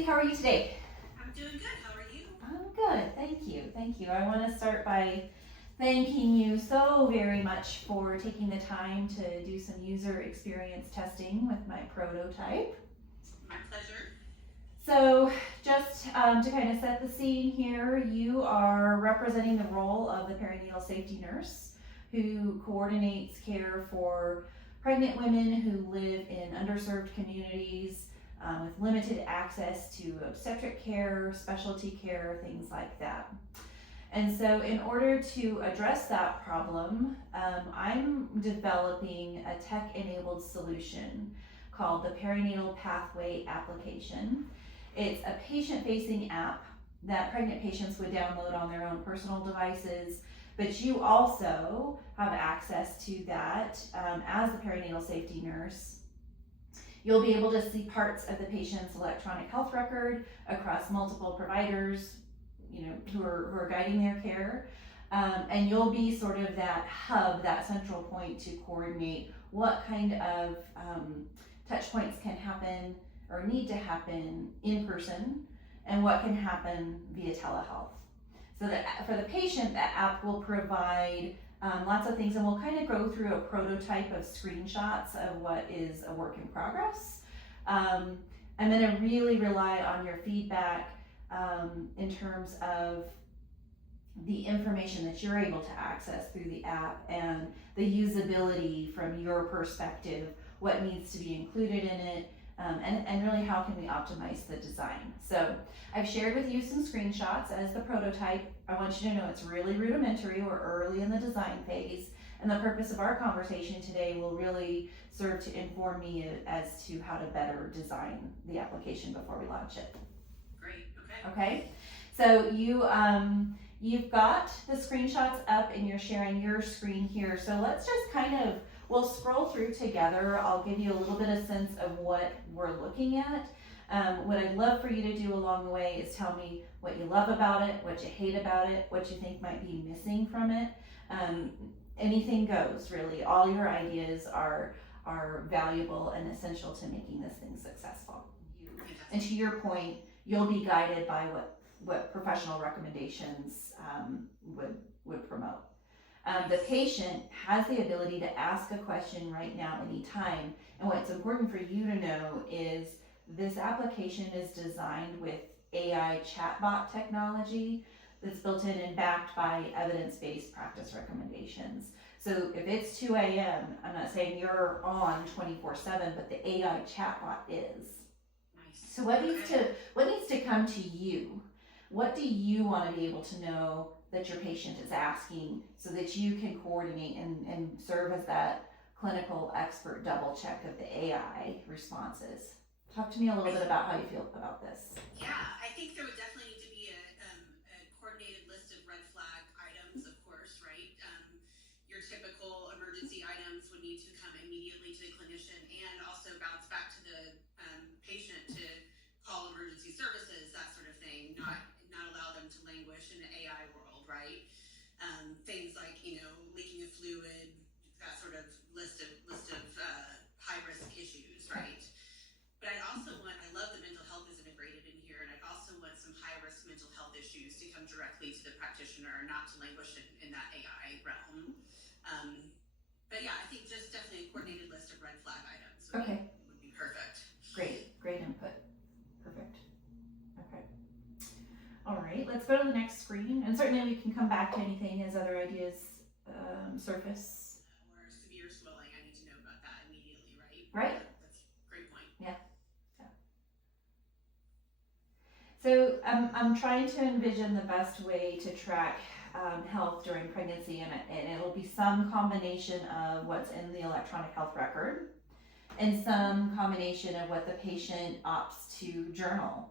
Betsy, how are you today? I'm doing good. How are you? I'm good, thank you. Thank you. I want to start by thanking you so very much for taking the time to do some user experience testing with my prototype. My pleasure. So, just to kind of set the scene here, you are representing the role of the perinatal safety nurse who coordinates care for pregnant women who live in underserved communities with limited access to obstetric care, specialty care, things like that. And so, in order to address that problem, I'm developing a tech enabled solution called the Perinatal Pathway application. It's a patient facing app that pregnant patients would download on their own personal devices, but you also have access to that as the perinatal safety nurse. You'll be able to see parts of the patient's electronic health record across multiple providers, who are guiding their care. And you'll be sort of that hub, that central point to coordinate what kind of touch points can happen or need to happen in person and what can happen via telehealth. So that for the patient, that app will provide lots of things, and we'll kind of go through a prototype of screenshots of what is a work in progress. I'm going to really rely on your feedback in terms of the information that you're able to access through the app and the usability from your perspective, what needs to be included in it, and really how can we optimize the design. So I've shared with you some screenshots as the prototype. I want you to know it's really rudimentary. We're early in the design phase, and the purpose of our conversation today will really serve to inform me as to how to better design the application before we launch it. Great. Okay. Okay, so you've got the screenshots up and you're sharing your screen here. So let's just we'll scroll through together. I'll give you a little bit of sense of what we're looking at. What I'd love for you to do along the way is tell me what you love about it, what you hate about it, what you think might be missing from it. Anything goes, really. All your ideas are valuable and essential to making this thing successful. And to your point, you'll be guided by what professional recommendations would promote. The patient has the ability to ask a question right now, anytime. And what's important for you to know is this application is designed with AI chatbot technology that's built in and backed by evidence-based practice recommendations. So if it's 2 a.m., I'm not saying you're on 24/7, but the AI chatbot is. Nice. So what needs to come to you? What do you want to be able to know that your patient is asking so that you can coordinate and serve as that clinical expert double check of the AI responses? Talk to me a little bit about how you feel about this. Yeah, I think there would definitely need to be a coordinated list of red flag items, of course, right? Your typical emergency items would need to come immediately to the clinician and also bounce back to the patient to call emergency services, that sort of thing, not allow them to languish in the AI world, right? Things like, leaking of fluid, that sort of list of high risk issues, right? But I love that mental health is integrated in here, and I'd also want some high risk mental health issues to come directly to the practitioner, not to languish in that AI realm. But yeah, I think just definitely a coordinated list of red flag items would be perfect. Great input. Perfect. Okay. All right, let's go to the next screen, and certainly we can come back to anything as other ideas surface. Or severe swelling, I need to know about that immediately, right? Right. That's a great point. Yeah. So I'm trying to envision the best way to track health during pregnancy, and it'll be some combination of what's in the electronic health record and some combination of what the patient opts to journal,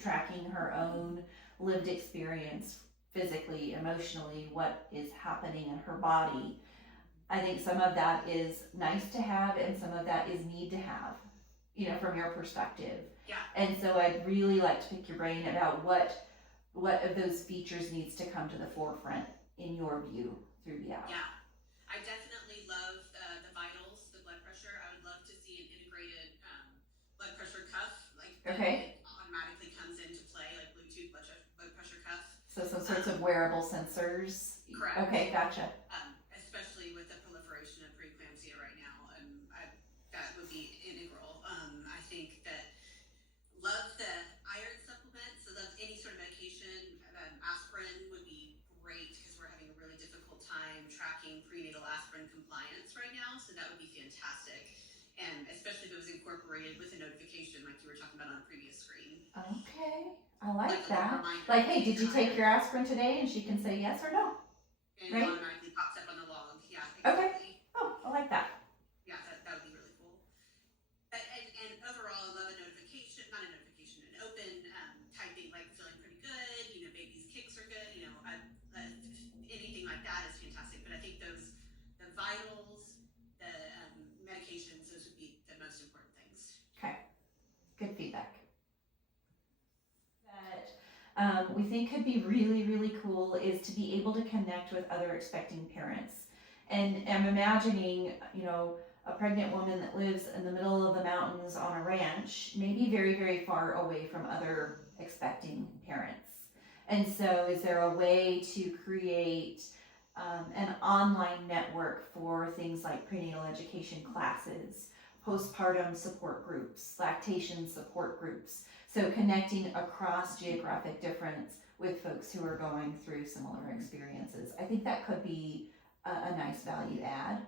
tracking her own lived experience physically, emotionally, what is happening in her body. I think some of that is nice to have and some of that is need to have, from your perspective. Yeah. And so I'd really like to pick your brain about what of those features needs to come to the forefront in your view through the app. Yeah. I definitely love the vitals, the blood pressure. I would love to see an integrated blood pressure cuff, like Okay. on sorts of wearable sensors. Correct. Okay, gotcha. Especially with the proliferation of preeclampsia right now, that would be integral. I think that love the iron supplements. I love any sort of medication. Aspirin would be great because we're having a really difficult time tracking prenatal aspirin compliance right now. So that would be fantastic. And especially if it was incorporated with a notification like you were talking about on a previous screen. Okay, I like that. Like, hey, did you take your aspirin today? And she can say yes or no. And right? It automatically pops up on the log. Yeah, exactly. Okay. Oh, I like that. Yeah, that would be really cool. And overall, I love a notification, not a notification, an open typing, like feeling pretty good, baby's kicks are good, anything like that is fantastic. But I think the vitals, the medications, those would be the most important things. Okay, good feedback. That we think could be really, really cool is to be able to connect with other expecting parents. And I'm imagining, a pregnant woman that lives in the middle of the mountains on a ranch may be very, very far away from other expecting parents. And so is there a way to create an online network for things like prenatal education classes, postpartum support groups, lactation support groups, so connecting across geographic difference with folks who are going through similar experiences? I think that could be a nice value add.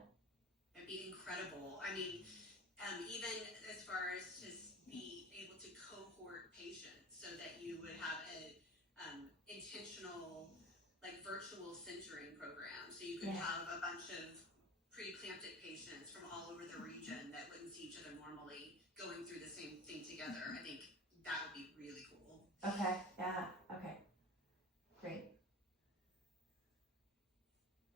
It'd be incredible. I mean, even as far as to be able to cohort patients so that you would have a intentional, like virtual centering program. So you could have a bunch of preeclamptic patients from all over the region that wouldn't see each other normally going through the same thing together. I think that would be really cool. Okay, yeah, okay, great.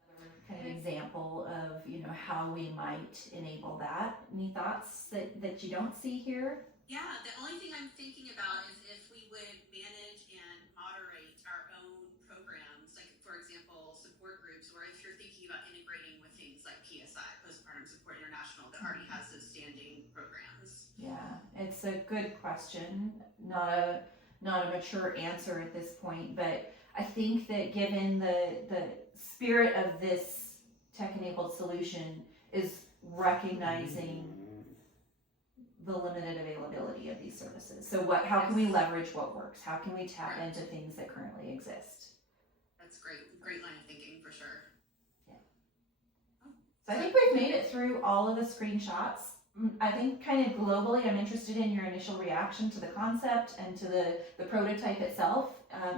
Another kind of example of, how we might enable that. Any thoughts that you don't see here? Yeah, the only thing I'm thinking about is if we would manage and moderate our own programs, like for example, support groups, or if you're thinking about integrating with things like PSI, Postpartum Support International, that already has those standing programs. Yeah, it's a good question. Not a mature answer at this point, but I think that given the spirit of this tech-enabled solution is recognizing the limited availability of these services. So how can we leverage what works? How can we tap into things that currently exist? That's great line of thinking for sure. Yeah. So I think we've made it through all of the screenshots. I think kind of globally, I'm interested in your initial reaction to the concept and to the prototype itself.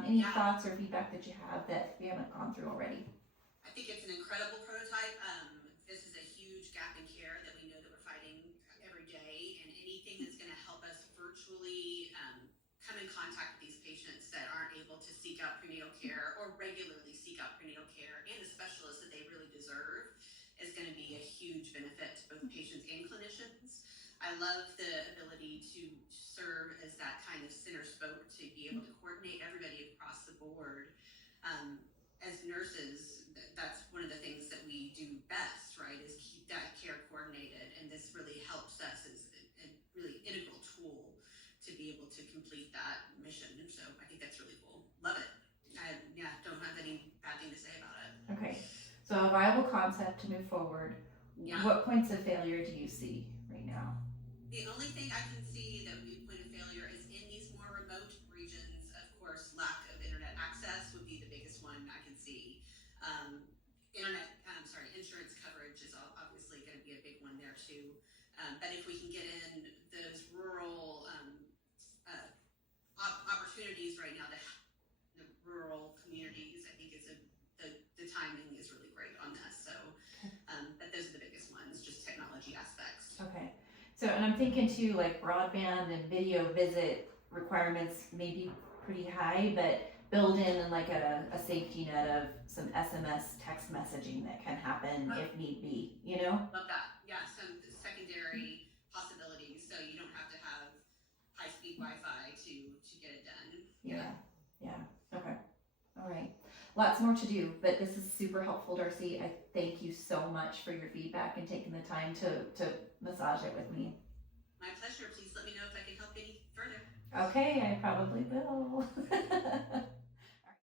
Any thoughts or feedback that you have that we haven't gone through already? I think it's an incredible prototype. This is a huge gap in care that we know that we're fighting every day, and anything that's going to help us virtually come in contact with these patients that aren't able to seek out prenatal care or regularly seek out prenatal care and the specialists that they really deserve is going to be a huge benefit to both patients and clinicians. I love the ability to serve as that kind of center spoke to be able to coordinate everybody across the board. As nurses, that's one of the things that we do best, right, is keep that care coordinated, and this really helps us as a really integral tool to be able to complete that mission. And so I think that's really cool. Love it. I don't have any bad thing to say about it. Okay, so a viable concept to move forward. Yeah. What points of failure do you see right now? The only thing I can see that would be a point of failure is in these more remote regions, of course, lack of internet access would be the biggest one I can see. Insurance coverage is obviously going to be a big one there too. But if we can get in those rural opportunities right now to help the rural communities, I think the timing is really great on this. So, but those are the biggest ones, just technology aspects. Okay. So, and I'm thinking too, like broadband and video visit requirements may be pretty high, but build in like a safety net of some SMS text messaging that can happen if need be, Love that. Yeah, some secondary possibilities so you don't have to have high-speed Wi-Fi to get it done. Yeah. Okay. All right. Lots more to do, but this is super helpful, Darcy. I thank you so much for your feedback and taking the time to massage it with me. My pleasure. Please let me know if I can help any further. Okay, I probably will.